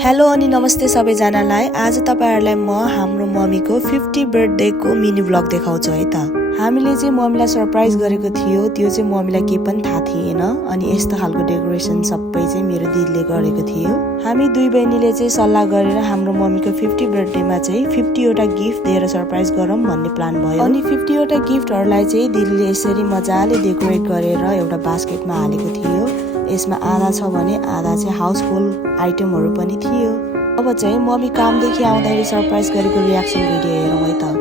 Hello अनि नमस्ते सबैजनालाई। आज तपाईहरुलाई म हाम्रो मम्मीको 50 बर्थडे को मिनी भ्लग देखाउँछु है त। हामीले चाहिँ मम्मीलाई सरप्राइज गरेको थियो, त्यो चाहिँ मम्मीलाई के पनि थाहा थिएन। अनि यस्तो खालको डेकोरेसन सबै चाहिँ मेरो दिदीले गरेको थियो। हामी दुई बहिनीले चाहिँ सल्लाह गरेर हाम्रो मम्मीको 50 बर्थडे मा चाहिँ 50 वटा गिफ्ट दिएर सरप्राइज गरौँ भन्ने प्लान भयो। अनि 50 वटा गिफ्टहरुलाई चाहिँ दिदीले यसरी मजाले डेकोरेट गरेर एउटा बास्केटमा हालेको थियो। यसमा आधा छ भने आधा चाहिँ हाउसहोल्ड आइटमहरु पनि थियो। अब चाहिँ मम्मी कामदेखि आउँदाखेरि सरप्राइज गरेको रियाक्सन भिडियो हेरौँ है त।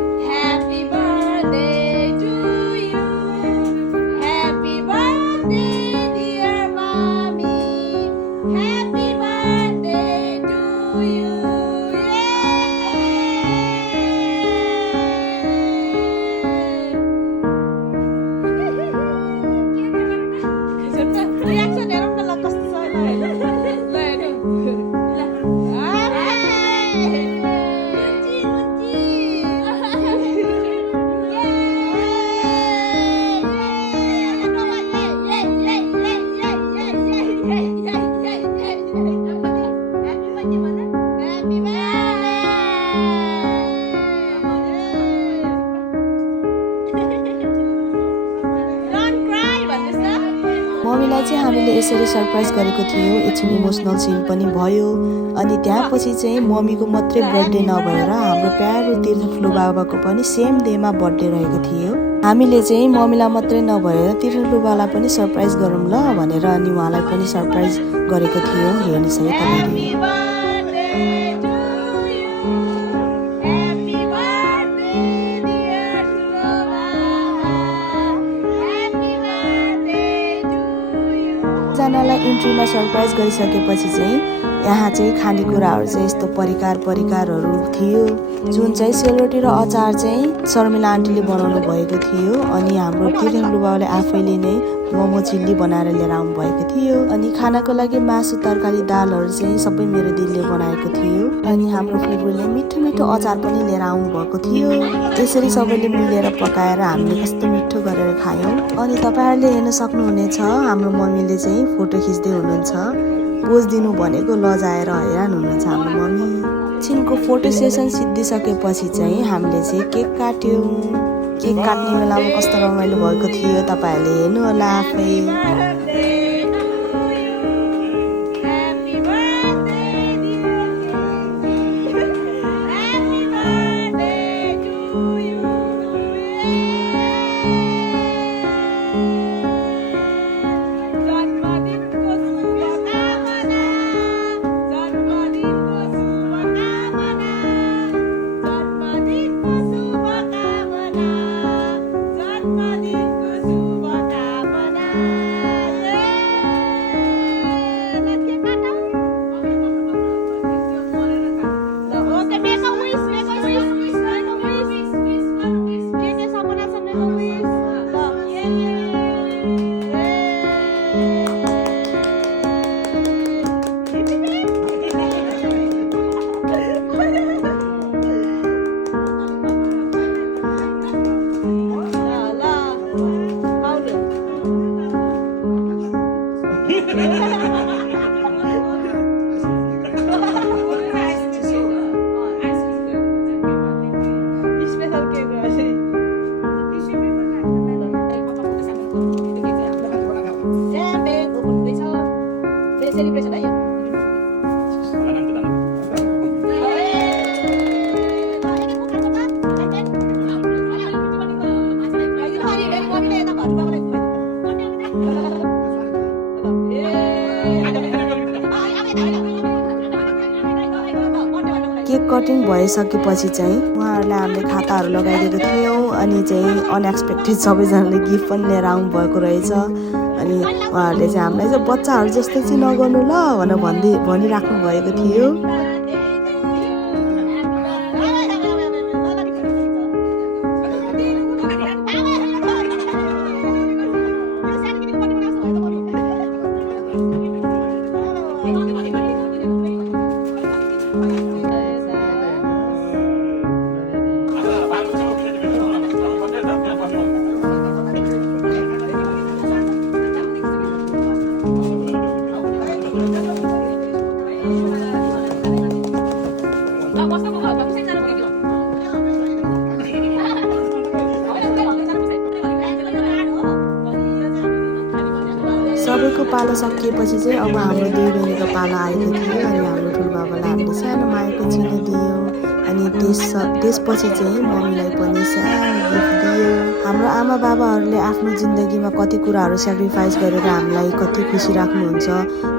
मम्मीलाई चाहिँ हामीले यसरी सरप्राइज गरेको थियो। एकछिन इमोसनल सिन पनि भयो। अनि त्यसपछि चाहिँ मम्मीको मात्रै बर्थडे नभएर हाम्रो प्यारो तीर्थ फ्लु बाबाको पनि सेम डेमा बर्थडे रहेको थियो। हामीले चाहिँ मम्मीलाई मात्रै नभएर तीर्थ फ्लु बाबालाई पनि सरप्राइज गरौँ ल भनेर अनि उहाँलाई पनि सरप्राइज गरेको थियो। हेर्नुस् है तपाईले। जनालाई इन्ट्रीमा सरप्राइज गरिसकेपछि चाहिँ यहाँ चाहिँ खानेकुराहरू चाहिँ यस्तो परिकारहरू थियो, जुन चाहिँ सेलरोटी र अचार चाहिँ शर्मिला आन्टीले बनाउनु भएको थियो। अनि हाम्रो तीर्थलु बाबाले आफैले नै मोमो चिल्ली बनाएर लिएर आउनु भएको थियो। अनि खानाको लागि मासु तरकारी दालहरू चाहिँ सबै मेरो दिदीले बनाएको थियो। अनि हाम्रो फुपूले मिठो मिठो अचार पनि लिएर आउनु भएको थियो। त्यसरी सबैले मिलेर पकाएर हामीले कस्तो मिठो गरेर खायौँ। अनि तपाईहरुले हेर्न सक्नुहुनेछ हाम्रो मम्मीले चाहिँ फोटो खिच्दै हुनुहुन्छ। पोज दिनु भनेको लजाएर हैरान हुनुहुन्छ हाम्रो मम्मी। छिनको फोटो सेसन सिद्धिसकेपछि चाहिँ हामीले चाहिँ केक काट्यौँ। केक काट्ने बेलामा कस्तो रमाइलो भएको थियो तपाईहरुले हेर्नु होला आफै। Celebration aja. केक कटिङ भइसकेपछि चाहिँ उहाँहरूलाई हामीले खाताहरू लगाइदिएको थियौँ। अनि चाहिँ अनएक्सपेक्टेड सबैजनाले गिफ्ट पनि लिएर आउनु भएको रहेछ। अनि उहाँहरूले चाहिँ हामीलाई चाहिँ बच्चाहरू जस्तो चाहिँ नगर्नु ल भनेर भनिराख्नु भएको थियो। पालो सकिएपछि चाहिँ अब हाम्रो 2 बहिनीको पालो आएको थियो अनि हाम्रो ठुलोबाबालाई हामीले सानो मायाको चिनो दियो अनि त्यसपछि चाहिँ मम्मीलाई पनि सानो गिफ्ट दियो। हाम्रो आमा बाबाहरूले आफ्नो जिन्दगीमा कति कुराहरू सेक्रिफाइस गरेर हामीलाई कति खुसी राख्नुहुन्छ,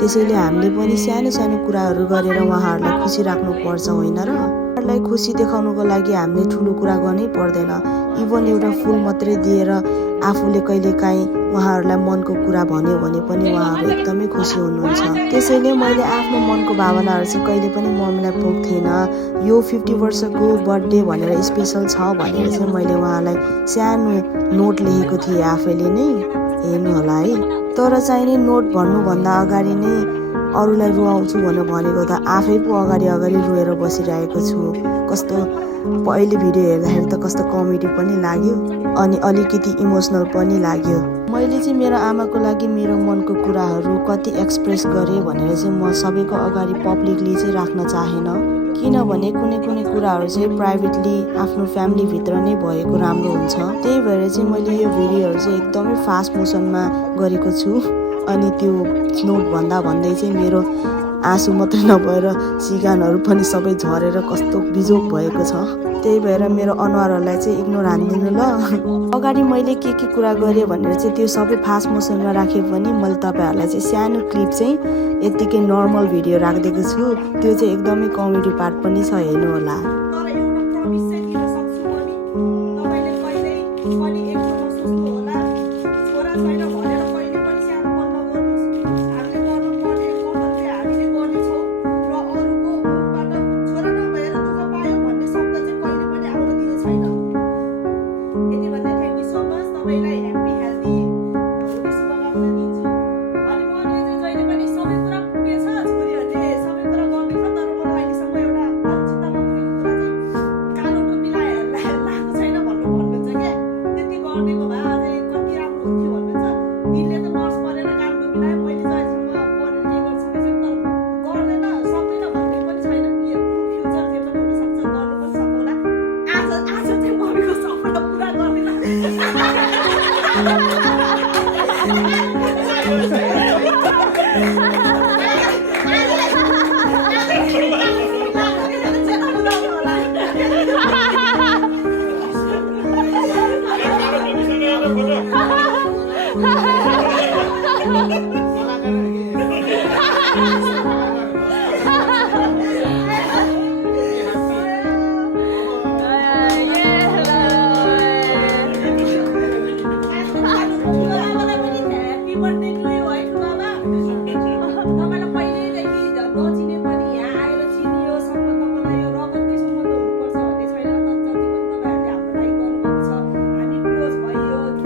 त्यसैले हामीले पनि सानो सानो कुराहरू गरेर उहाँहरूलाई खुसी राख्नुपर्छ होइन र? उहाँहरूलाई खुसी देखाउनुको लागि हामीले ठुलो कुरा गर्नै पर्दैन। इभन एउटा फुल मात्रै दिएर आफूले कहिलेकाहीँ उहाँहरूलाई मनको कुरा भन्यो भने पनि उहाँहरू एकदमै खुसी हुनुहुन्छ। त्यसैले मैले आफ्नो मनको भावनाहरू चाहिँ कहिले पनि मम्मीलाई पोख्थेन। यो 50 वर्षको बर्थडे भनेर स्पेसल छ भनेर चाहिँ मैले उहाँलाई सानो नोट लेखेको थिएँ आफैले नै, हेर्नु होला है। तर चाहिँ नि नोट भन्नुभन्दा अगाडि नै अरूलाई रुवाउँछु भनेर भनेको त आफै पो अगाडि रोएर बसिरहेको छु। कस्तो अहिले भिडियो हेर्दाखेरि त कस्तो कमेडी पनि लाग्यो अनि अलिकति इमोसनल पनि लाग्यो। मैले चाहिँ मेरो आमाको लागि मेरो मनको कुराहरू कति एक्सप्रेस गरेँ भनेर चाहिँ म सबैको अगाडि पब्लिकली चाहिँ राख्न चाहेन, किनभने कुनै कुराहरू चाहिँ प्राइभेटली आफ्नो फ्यामिलीभित्र नै भएको राम्रो हुन्छ। त्यही भएर चाहिँ मैले यो भिडियोहरू चाहिँ एकदमै फास्ट मोसनमा गरेको छु अनि त्यो नोट भन्दै चाहिँ मेरो आँसु मात्रै नभएर सिगानहरू पनि सबै झरेर कस्तो बिजोक भएको छ। त्यही भएर मेरो अनुहारहरूलाई चाहिँ इग्नोर हान्दिनु ल। अगाडि मैले के कुरा गरेँ भनेर चाहिँ त्यो सबै फास्ट मोसनमा राखे पनि मैले तपाईँहरूलाई चाहिँ सानो क्लिप चाहिँ यत्तिकै नर्मल भिडियो राखिदिएको छु। त्यो चाहिँ एकदमै कमेडी पार्ट पनि छ, हेर्नु होला।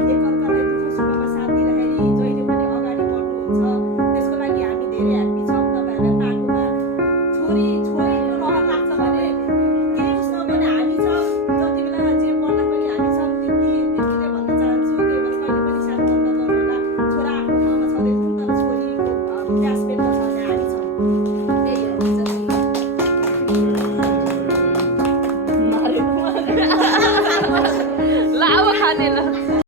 एकअर्कालाई दुःख सुखमा साथ दिँदाखेरि जहिले पनि अगाडि बढ्नुहुन्छ।